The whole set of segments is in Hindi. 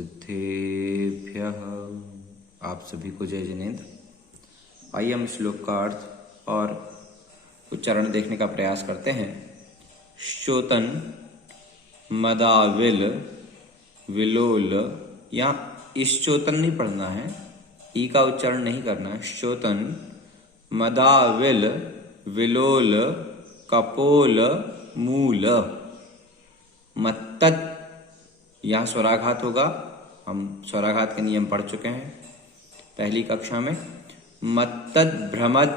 सिद्धेभ्यः। आप सभी को जय जिनेन्द्र। आइए हम श्लोक का अर्थ और उच्चारण देखने का प्रयास करते हैं। श्चोतन मदाविल विलोल, यहाँ ईश्चोतन नहीं पढ़ना है, ई का उच्चारण नहीं करना है। श्चोतन मदाविल विलोल कपोल मूल मत्तत, यहाँ स्वराघात होगा। हम स्वराघात के नियम पढ़ चुके हैं पहली कक्षा में। मत्तत भ्रमद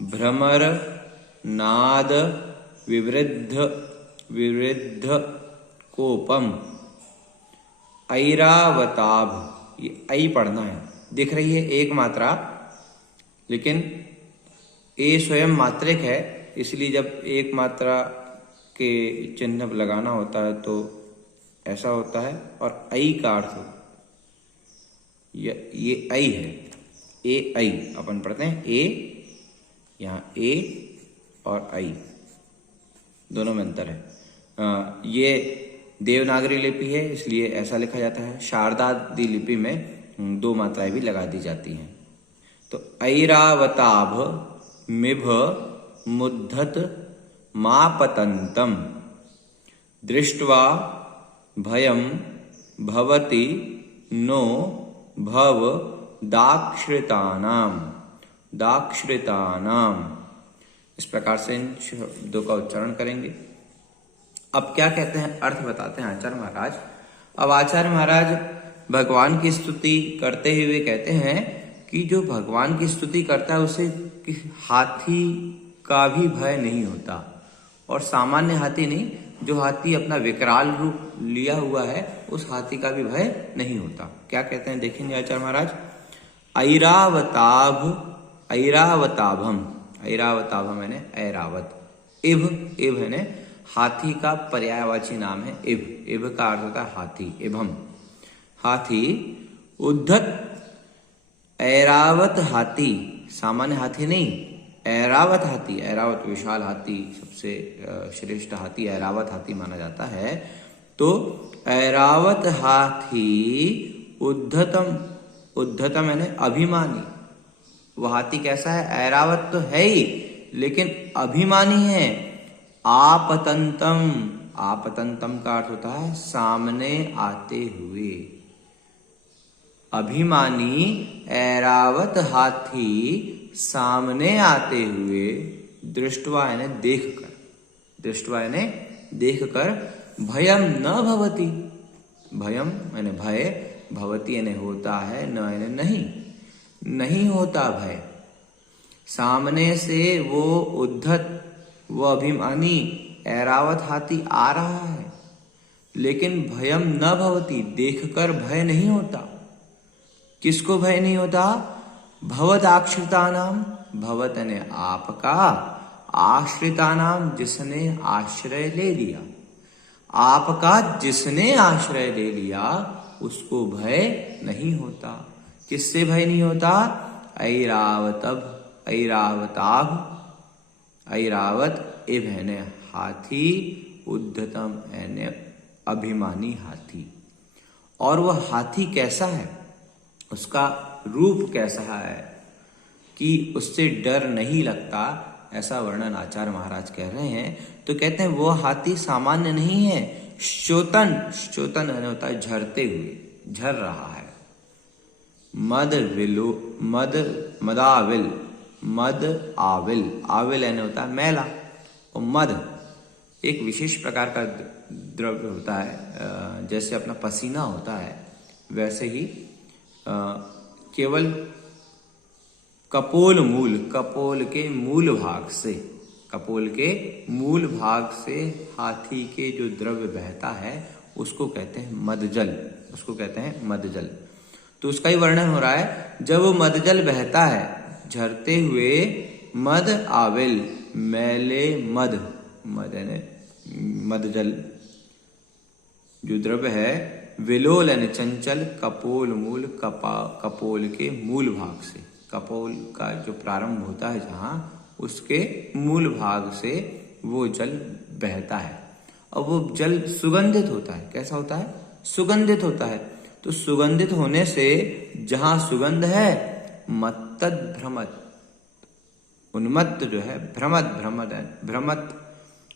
भ्रमर नाद विवृद्ध विवृद्ध कोपम ऐरावताभ, ये ऐ पढ़ना है। दिख रही है एक मात्रा, लेकिन ए स्वयं मात्रिक है, इसलिए जब एक मात्रा के चिन्ह लगाना होता है तो ऐसा होता है। और ऐ का अर्थ हो, ये ऐ है, ए ऐ अपन पढ़ते हैं। ए, यहाँ ए और ऐ दोनों में अंतर है। ये देवनागरी लिपि है, इसलिए ऐसा लिखा जाता है। शारदादि लिपि में दो मात्राएं भी लगा दी जाती हैं। तो ऐरावताभ मिभ मुद्धत मापतंतम दृष्ट्वा भयम भवति नो भव दाक्षृतानाम दाक्षृतानाम। इस प्रकार से इन शब्दों का उच्चारण करेंगे। अब क्या कहते हैं, अर्थ बताते हैं आचार्य महाराज। अब आचार्य महाराज भगवान की स्तुति करते हुए कहते हैं कि जो भगवान की स्तुति करता है उसे हाथी का भी भय नहीं होता, और सामान्य हाथी नहीं, जो हाथी अपना विकराल रूप लिया हुआ है उस हाथी का भी भय नहीं होता। क्या कहते हैं देखेंगे आचार्य महाराज। ऐरावताभ ऐरावताभम, ऐरावताभम यानी ऐरावत। इभ, इभ यानी हाथी का पर्यायवाची नाम है इभ। इभ का अर्थ होता है हाथी, इभम हाथी। उद्धत ऐरावत हाथी, सामान्य हाथी नहीं, ऐरावत हाथी। ऐरावत विशाल हाथी, सबसे श्रेष्ठ हाथी ऐरावत हाथी माना जाता है। तो ऐरावत हाथी उद्धतम, उद्धतम यानी अभिमानी। वह हाथी कैसा है, ऐरावत तो है ही लेकिन अभिमानी है। आपतंतम, आपतंतम का अर्थ होता है सामने आते हुए। अभिमानी ऐरावत हाथी सामने आते हुए, दृष्टवा यानी देखकर, दृष्टवा यानी देखकर, भयम न भवति, भयम यानी भय, भवति यानी होता है, न यानी नहीं, नहीं होता भय। सामने से वो उद्धत, वो अभिमानी ऐरावत हाथी आ रहा है, लेकिन भयम न भवति, देखकर भय नहीं होता। किसको भय नहीं होता, भवत आश्रितानाम, भवत यानी आपका, आश्रितानाम जिसने आश्रय ले लिया, आपका जिसने आश्रय ले लिया उसको भय नहीं होता। किससे भय नहीं होता, ऐरावतभ ऐरावताभ, ऐरावत इभ यानी हाथी, उद्धतम यानी अभिमानी हाथी। और वह हाथी कैसा है, उसका रूप कैसा है कि उससे डर नहीं लगता, ऐसा वर्णन आचार्य महाराज कह रहे हैं। तो कहते हैं वो हाथी सामान्य नहीं है। श्चोतन, श्चोतन यानी होता है झरते हुए, झर रहा है। मद विलो, मद मदाविल, मद आविल, आविल यानी होता है मैला। और मद एक विशेष प्रकार का द्रव्य होता है, जैसे अपना पसीना होता है वैसे ही केवल कपोल मूल, कपोल के मूल भाग से, कपोल के मूल भाग से हाथी के जो द्रव्य बहता है उसको कहते हैं मदजल, उसको कहते हैं मदजल। तो उसका ही वर्णन हो रहा है। जब वो मदजल बहता है झरते हुए, मद आविल मैले मद, मद यानी मदजल जो द्रव्य है, विलोल यानी चंचल, कपोल मूल, कपोल के मूल भाग से, कपोल का जो प्रारंभ होता है जहां, उसके मूल भाग से वो जल बहता है। और वो जल सुगंधित होता है। कैसा होता है, सुगंधित होता है। तो सुगंधित होने से जहां सुगंध है मत्तद भ्रमत, उन्मत्त जो है भ्रमत,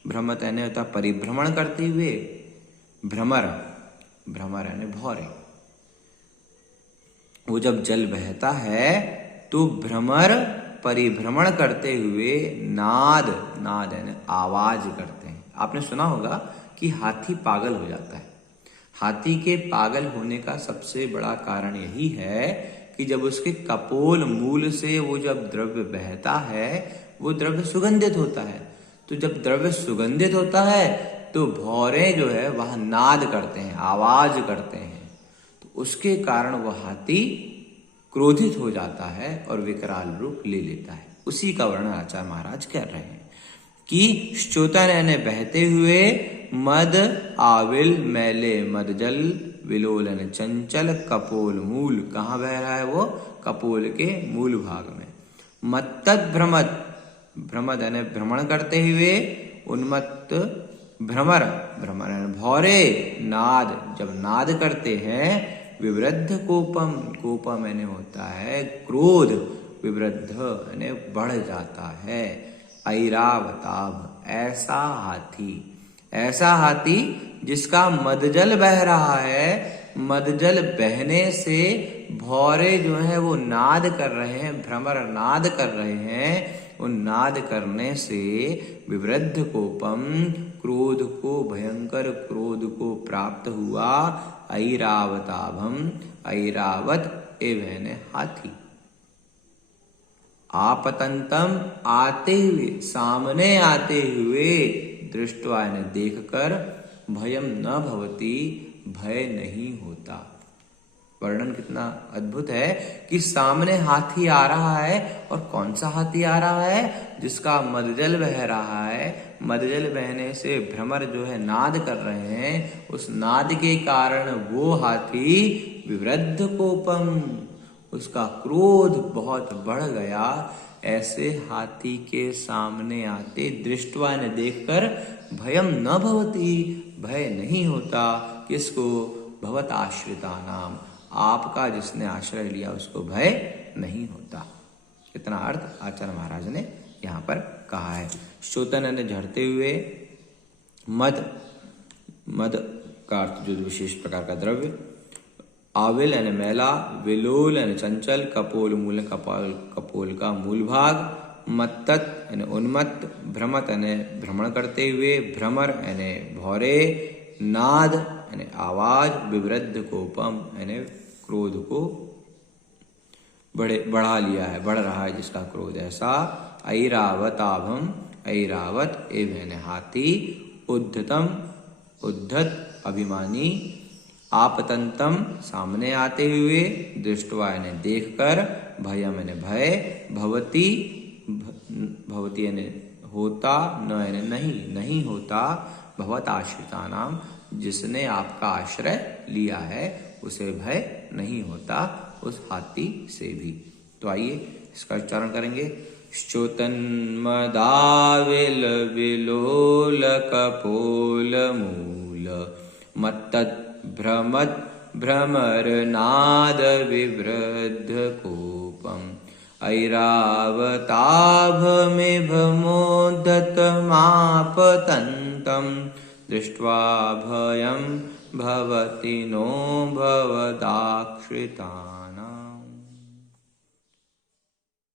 भ्रमत यानी होता परिभ्रमण करते हुए, भ्रमर यानी भौरे। वो जब जल बहता है तो भ्रमर परिभ्रमण करते हुए नाद यानी आवाज करते हैं। आपने सुना होगा कि हाथी पागल हो जाता है। हाथी के पागल होने का सबसे बड़ा कारण यही है कि जब उसके कपोल मूल से वो जब द्रव्य बहता है वो द्रव्य सुगंधित होता है। तो जब द्रव्य सुगंधित होता है तो भौरे जो है वह नाद करते हैं, आवाज करते हैं। तो उसके कारण वह हाथी क्रोधित हो जाता है और विकराल रूप ले लेता है। उसी का वर्णन आचार्य महाराज कर रहे हैं कि श्चोतन यानी बहते हुए, मद आविल मैले मद जल, विलोलन चंचल कपोल मूल। कहाँ बह रहा है वो? कपोल के मूल भाग में। मत्तद भ्रमत यानी भ्रमण करते हुए, उन्मत्त भ्रमर यानी भौरे, नाद जब नाद करते हैं, विवृद्ध कोपम यानी होता है क्रोध, विवृद्ध यानी बढ़ जाता है। ऐरावताभ ऐसा हाथी जिसका मदजल बह रहा है, मदजल बहने से भौरे जो है वो नाद कर रहे हैं, भ्रमर नाद कर रहे हैं। उन नाद करने से विवृद्ध कोपम, क्रोध को, भयंकर क्रोध को प्राप्त हुआ। ऐरावताभम, ऐरावत एवं हाथी। आपतंतम आते हुए, सामने आते हुए, दृष्टवा यानी देखकर, भयम न भवति भय नहीं होता। वर्णन कितना अद्भुत है कि सामने हाथी आ रहा है, और कौन सा हाथी आ रहा है? जिसका मदजल बह रहा है। मदजल बहने से भ्रमर जो है नाद कर रहे हैं। उस नाद के कारण वो हाथी विवृद्ध कोपम, उसका क्रोध बहुत बढ़ गया। ऐसे हाथी के सामने आते दृष्टवा ने देखकर, भयम न भवति भय नहीं होता। किसको? भवत आश्रिता नाम, आपका जिसने आश्रय लिया उसको भय नहीं होता। इतना अर्थ आचार्य महाराज ने यहाँ पर कहा है। श्चोतन ने झड़ते हुए, मद का अर्थ जो विशेष प्रकार का द्रव्य, आविल यानी मैला, विलोल यानी चंचल, कपोल मूल कपोल का मूल भाग, मत्तत यानी उन्मत्त, भ्रमत यानी भ्रमण करते हुए, भ्रमर यानी भौरे, नाद यानी आवाज, विवृद्ध कोपम यानी क्रोध को बढ़ा लिया है, बढ़ रहा है जिसका क्रोध। ऐसा ऐरावताभम, ऐरावत एवं हाथी, उद्धतम उद्धत अभिमानी, आपतंतम सामने आते हुए, दृष्टवा यानी देखकर, भयम यानी भय, भवती यानी होता, न यानी नहीं होता, भवत आश्रिता नाम जिसने आपका आश्रय लिया है उसे भय नहीं होता, उस हाथी से भी। तो आइए इसका उच्चारण करेंगे। श्चोतन्मदाविल विलोल कपोल मूल, मत्तत् भ्रमत भ्रमर नाद विवृद्ध कोपम, ऐरावताभमिभमोद्धत मापतन्तं, दृष्ट्वा भयं भवति नो भवदाश्रितानाम्।